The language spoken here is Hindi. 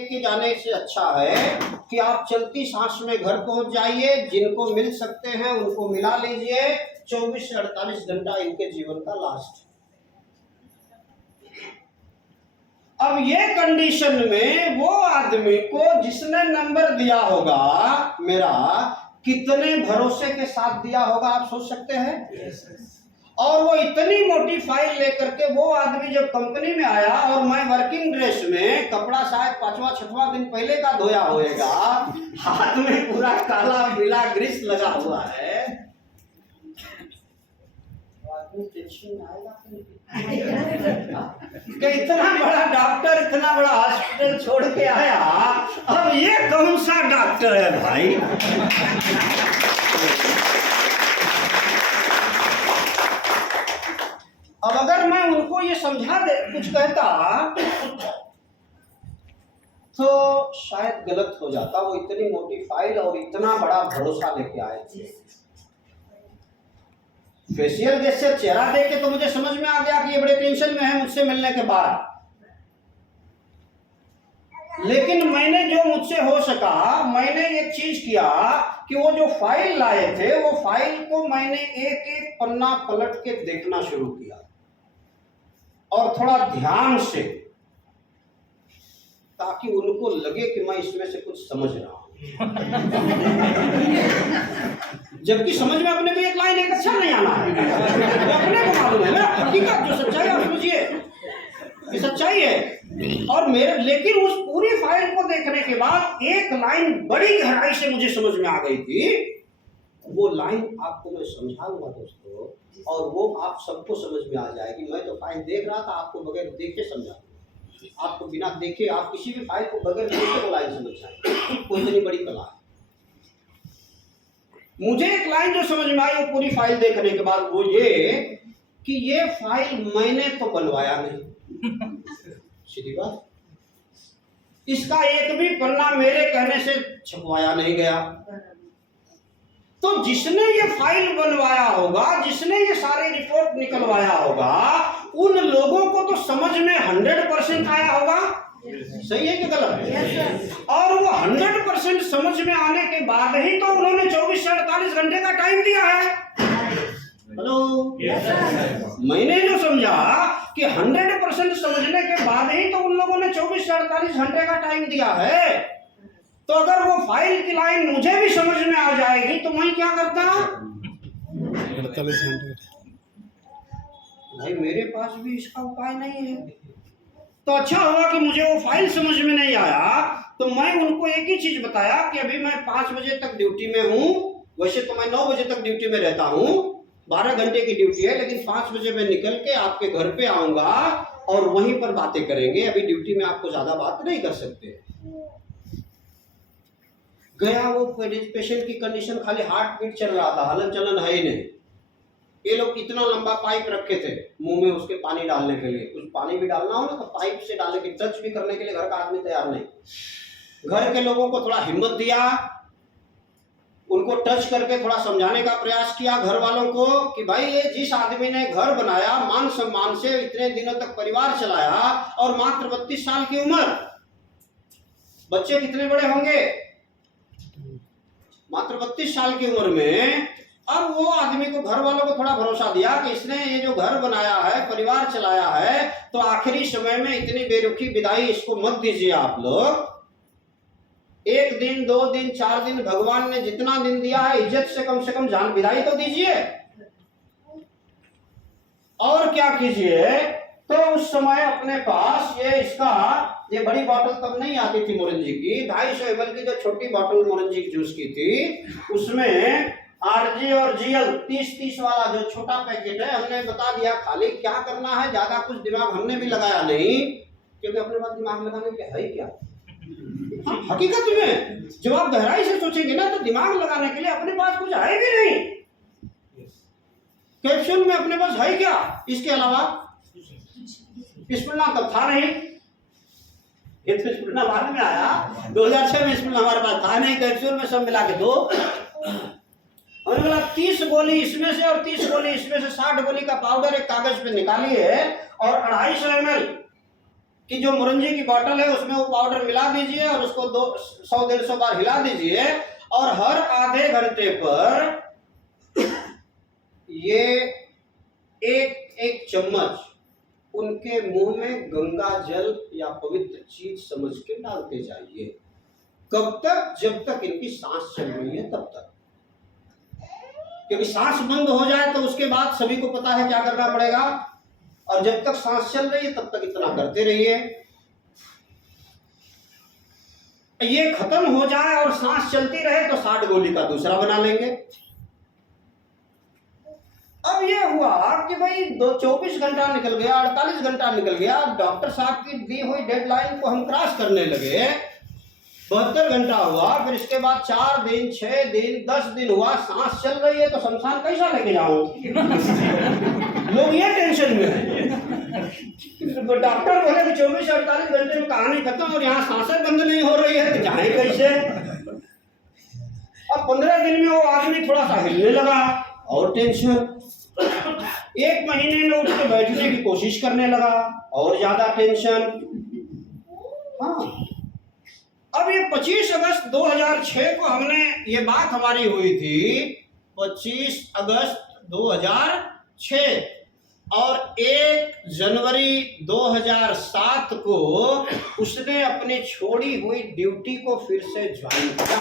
के जाने से अच्छा है कि आप चलती सांस में घर पहुंच जाइए। जिनको मिल सकते हैं उनको मिला लीजिए। 24 से 48 घंटा इनके जीवन का लास्ट। अब ये कंडीशन में वो आदमी को जिसने नंबर दिया होगा मेरा, कितने भरोसे के साथ दिया होगा आप सोच सकते हैं। और वो इतनी मोटी फाइल लेकर के वो आदमी जब कंपनी में आया, और मैं वर्किंग ड्रेस में, कपड़ा शायद 5वां-6वां दिन पहले का धोया होएगा, हाथ में पूरा काला पीला ग्रीस लगा हुआ है, टेंशन आएगा कि इतना बड़ा डॉक्टर इतना बड़ा हॉस्पिटल छोड़ के आया, अब ये कौन सा डॉक्टर है भाई। अब अगर मैं उनको ये समझा दे कुछ कहता तो शायद गलत हो जाता। वो इतनी मोटी फाइल और इतना बड़ा भरोसा लेके आए थे। फेशियल गेस से चेहरा देख के तो मुझे समझ में आ गया कि ये बड़े टेंशन में है मुझसे मिलने के बाद। लेकिन मैंने जो मुझसे हो सका, मैंने एक चीज किया कि वो जो फाइल लाए थे वो फाइल को मैंने एक एक पन्ना पलट के देखना शुरू किया और थोड़ा ध्यान से, ताकि उनको लगे कि मैं इसमें से कुछ समझ रहा हूं। जबकि समझ में अपने को एक लाइन एक अच्छा नहीं आना है, अपने को मालूम है ना हकीकत जो सच्चाई आप समझिए कि सच्चाई है। और मेरे लेकिन उस पूरी फाइल को देखने के बाद एक लाइन बड़ी गहराई से मुझे समझ में आ गई थी। वो लाइन आपको मैं समझाऊंगा दोस्तों, और वो आप सबको समझ में आ जाएगी। मैं तो फाइल देख रहा था, आपको बगैर देखे समझा, आपको बिना देखे आप किसी भी फाइल को बगैर देखे तो लाइन समझ जाए। कोई इतनी बड़ी कला है। मुझे एक लाइन जो समझ में आई वो पूरी फाइल देखने के बाद, वो ये कि ये फाइल मैंने तो बनवाया नहीं, सीधी बात। इसका एक भी पन्ना मेरे कहने से छपवाया नहीं गया। तो जिसने ये फाइल बनवाया होगा, जिसने ये सारी रिपोर्ट निकलवाया होगा, उन लोगों को तो समझ में 100% आया होगा। सही है कि गलत? और वो 100% समझ में आने के बाद ही तो उन्होंने 24 से 48 घंटे का टाइम दिया है। हेलो, मैंने जो समझा कि 100% समझने के बाद ही तो उन लोगों ने 24 से 48 घंटे का टाइम दिया है। तो अगर वो फाइल की लाइन मुझे भी समझ में आ जाएगी तो मैं क्या करता? 48 घंटे भाई मेरे पास भी इसका उपाय नहीं है। तो अच्छा हुआ कि मुझे वो फाइल समझ में नहीं आया, तो मैं उनको एक ही चीज बताया कि अभी मैं 5 बजे तक ड्यूटी में हूँ। वैसे तो मैं 9 बजे तक ड्यूटी में रहता हूँ, 12 घंटे की ड्यूटी है, लेकिन 5 बजे मैं निकल के आपके घर पे आऊंगा और वहीं पर बातें करेंगे। अभी ड्यूटी में आपको ज्यादा बात नहीं कर सकते। गया वो पेशेंट की कंडीशन, खाली हार्ट बीट चल रहा था, हलन चलन है ही नहीं। ये लोग इतना लंबा पाइप रखे थे मुंह में उसके पानी डालने के लिए। कुछ पानी भी डालना हो ना तो पाइप से डालने के, टच भी करने के लिए घर का आदमी तैयार नहीं। घर के लोगों को थोड़ा हिम्मत दिया, उनको टच करके थोड़ा समझाने का प्रयास किया घर वालों को कि भाई ये जिस आदमी ने घर बनाया, मान सम्मान से इतने दिनों तक परिवार चलाया, और मात्र 32 साल की उम्र, बच्चे कितने बड़े होंगे? मात्र 32 साल की उम्र में। अब वो आदमी को, घर वालों को थोड़ा भरोसा दिया कि इसने ये जो घर बनाया है, परिवार चलाया है, तो आखिरी समय में इतनी बेरुखी विदाई इसको मत दीजिए आप लोग। 1 दिन 2 दिन 4 दिन, भगवान ने जितना दिन दिया है इज्जत से कम जान विदाई तो दीजिए। और क्या कीजिए, तो उस समय अपने पास ये बड़ी बोतल तब नहीं आती थी मोरन जी की, 250 ml की जो छोटी बोतल मोरन जी जूस की थी, उसमें आरजी और जीएल 30-30 वाला जो छोटा पैकेट है, हमने बता दिया खाली क्या करना है। ज्यादा कुछ दिमाग हमने भी लगाया नहीं, क्योंकि अपने पास दिमाग लगाने के है क्या। हाँ, हकीकत में जब आप गहराई से सोचेंगे ना तो दिमाग लगाने के लिए अपने पास कुछ है भी नहीं। कैप्सूल में अपने पास है क्या इसके अलावा? स्मृणा तब था नहीं, ये तो स्मृणा बाद में आया। 2006 में स्मृणा हमारे पास था नहीं। कैप्सूल में सब मिला के दो, हमने बोला 30 गोली इसमें से और 30 गोली इसमें से, 60 गोली का पाउडर एक कागज पे निकालिए और 250 ml कि जो मुरंजी की बोतल है उसमें वो पाउडर मिला दीजिए और उसको 100-150 बार हिला दीजिए और हर आधे घंटे पर ये एक चम्मच उनके मुंह में गंगा जल या पवित्र चीज समझ के डालते जाइए। कब तक? जब तक इनकी सांस चल रही है तब तक, क्योंकि सांस बंद हो जाए तो उसके बाद सभी को पता है क्या करना पड़ेगा, और जब तक सांस चल रही है तब तक इतना करते रहिए। ये खत्म हो जाए और सांस चलती रहे तो 60 गोली का दूसरा बना लेंगे। अब ये हुआ कि भाई 24 घंटा निकल गया, 48 घंटा निकल गया, डॉक्टर साहब की दी हुई डेडलाइन को हम क्रॉस करने लगे। 72 घंटा हुआ, फिर इसके बाद 4 दिन, 6 दिन, 10 दिन हुआ, सांस चल रही है तो शमशान कैसा लेके जाऊं? लोग ये टेंशन में है। तो डॉक्टर बोले कि 24-48 घंटे में कहानी खत्म और यहाँ सांसें बंद नहीं हो रही है तो जाए कैसे? अब 15 दिन में वो आदमी थोड़ा सा हिलने लगा और टेंशन, 1 महीने में उठ के बैठने की कोशिश करने लगा और ज्यादा टेंशन। हाँ, अब ये 25 अगस्त 2006 को हमने ये बात हमारी हुई थी, 25 अगस्त 2006, और 1 जनवरी 2007 को उसने अपनी छोड़ी हुई ड्यूटी को फिर से ज्वाइन किया।